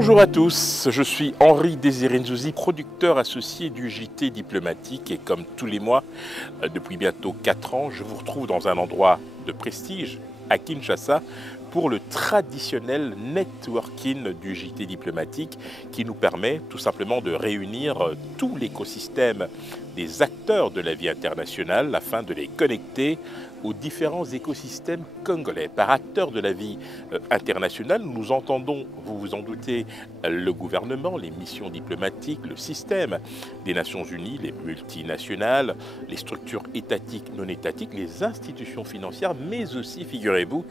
Bonjour à tous, je suis Henri Désiré Nzouzi, producteur associé du JT Diplomatique et comme tous les mois, depuis bientôt 4 ans, je vous retrouve dans un endroit de prestige à Kinshasa pour le traditionnel networking du JT Diplomatique qui nous permet tout simplement de réunir tout l'écosystème des acteurs de la vie internationale afin de les connecter aux différents écosystèmes congolais. Par acteurs de la vie internationale, nous entendons, vous vous en doutez, le gouvernement, les missions diplomatiques, le système des Nations Unies, les multinationales, les structures étatiques, non étatiques, les institutions financières, mais aussi, figurez-vous,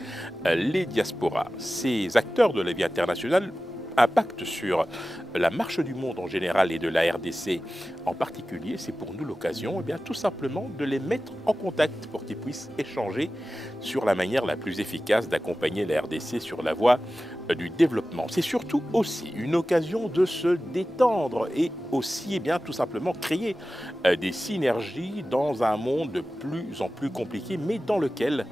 les diasporas. Ces acteurs de la vie internationale impactent sur la marche du monde en général et de la RDC en particulier. C'est pour nous l'occasion tout simplement de les mettre en contact pour qu'ils puissent échanger sur la manière la plus efficace d'accompagner la RDC sur la voie du développement. C'est surtout aussi une occasion de se détendre et aussi tout simplement créer des synergies dans un monde de plus en plus compliqué, mais dans lequel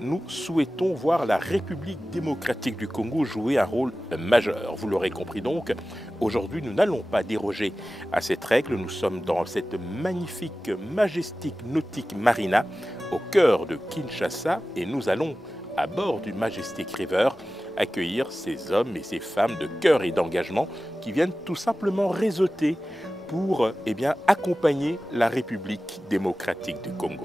nous souhaitons voir la République démocratique du Congo jouer un rôle majeur. Vous l'aurez compris donc, aujourd'hui nous n'allons pas déroger à cette règle. Nous sommes dans cette magnifique, majestique nautique marina au cœur de Kinshasa et nous allons à bord du Majestic River accueillir ces hommes et ces femmes de cœur et d'engagement qui viennent tout simplement réseauter pour accompagner la République démocratique du Congo.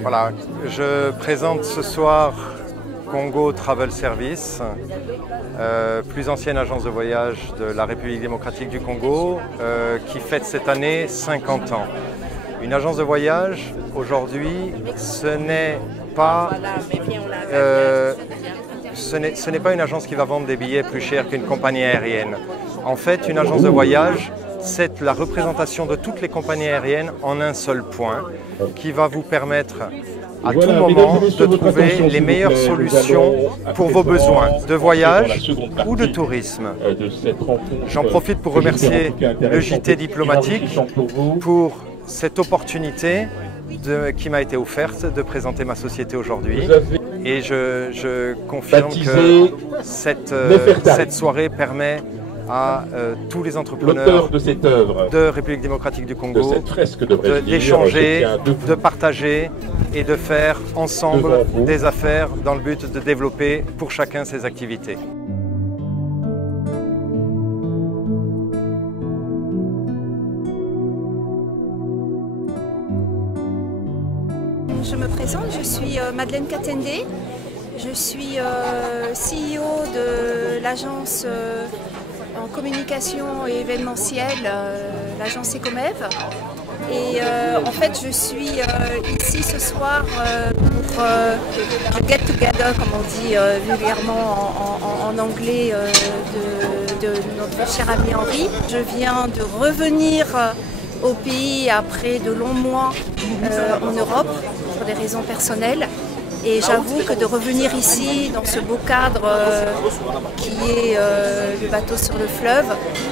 Voilà, je présente ce soir Congo Travel Service, plus ancienne agence de voyage de la République démocratique du Congo, qui fête cette année 50 ans. Une agence de voyage, aujourd'hui, ce n'est pas une agence qui va vendre des billets plus chers qu'une compagnie aérienne. En fait, une agence de voyage, c'est la représentation de toutes les compagnies aériennes en un seul point qui va vous permettre à tout moment de trouver les meilleures solutions pour vos besoins de voyage ou de tourisme. J'en profite pour remercier le JT Diplomatique pour cette opportunité qui m'a été offerte de présenter ma société aujourd'hui. Et je confirme que cette soirée permet à tous les entrepreneurs de République démocratique du Congo d'échanger, de partager et de faire ensemble des affaires dans le but de développer pour chacun ses activités. Je me présente, je suis Madeleine Katende, je suis CEO de l'agence en communication et événementiel, l'agence Ecomev. Et en fait, je suis ici ce soir pour le get together, comme on dit vulgairement en anglais, de notre cher ami Henri. Je viens de revenir au pays après de longs mois en Europe pour des raisons personnelles. Et j'avoue que de revenir ici, dans ce beau cadre qui est le bateau sur le fleuve,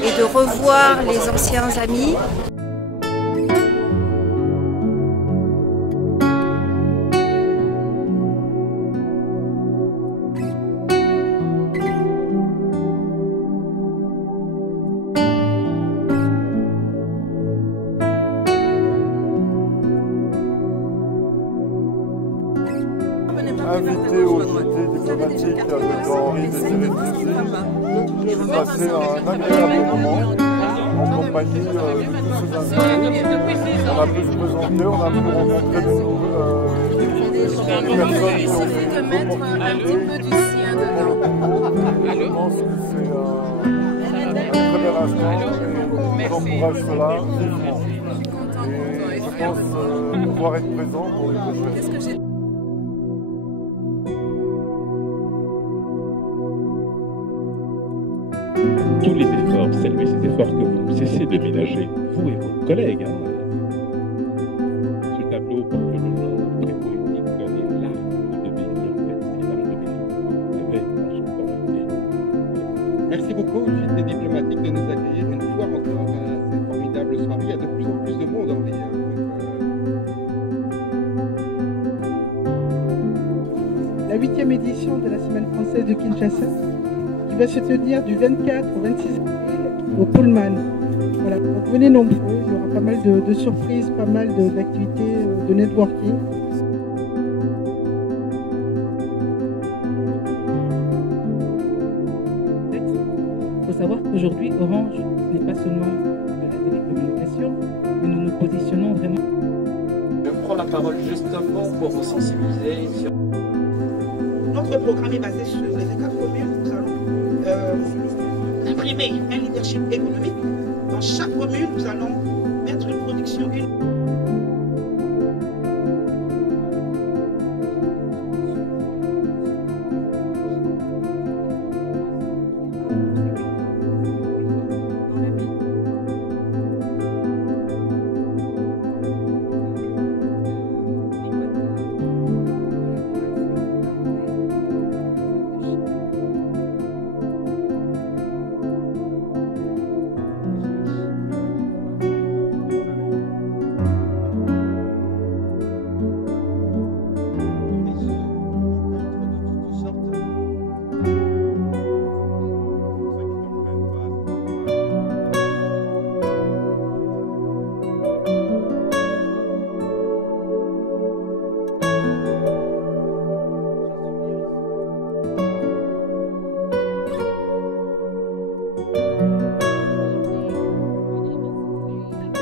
et de revoir les anciens amis, invité au JT diplomatique avec Henri Désiré Nzouzi. J'ai passé un agréable moment en compagnie de tous ces invités. On a pu se présenter, on a pu rencontrer des personnes qui ont fait beaucoup Je pense que c'est un très bel instant et j'encourage cela vivement. Et je pense pouvoir être présent pour les prochaines. Tous les efforts, saluez ces efforts que vous ne cessez de ménager, vous et vos collègues. Ce tableau porte le nom très poétique des larmes de Béni. En fait, ces larmes de Béni avaient en son temps été. Merci beaucoup, JT diplomatique, de nous accueillir une fois encore à cette formidable soirée. Il y a de plus en plus de monde, Henri. La 8e édition de la Semaine française de Kinshasa, qui va se tenir du 24 au 26 avril au Pullman. Voilà, donc venez nombreux, il y aura pas mal de surprises, pas mal d'activités de networking. Il faut savoir qu'aujourd'hui, Orange n'est pas seulement de la télécommunication, mais nous nous positionnons vraiment. Je prends la parole justement pour vous sensibiliser sur... Notre programme est basé sur les 4 communes. Nous allons imprimer un leadership économique. Dans chaque commune, nous allons mettre une production unique.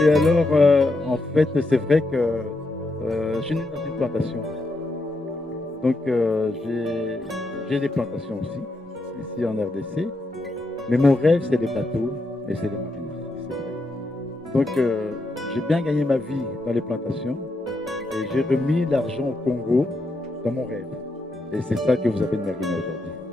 Et alors, en fait, c'est vrai que je suis né dans une plantation. Donc, j'ai des plantations aussi, ici en RDC. Mais mon rêve, c'est les bateaux et c'est les mariniers, c'est vrai. Donc, j'ai bien gagné ma vie dans les plantations et j'ai remis l'argent au Congo dans mon rêve. Et c'est ça que vous avez de Merguina aujourd'hui.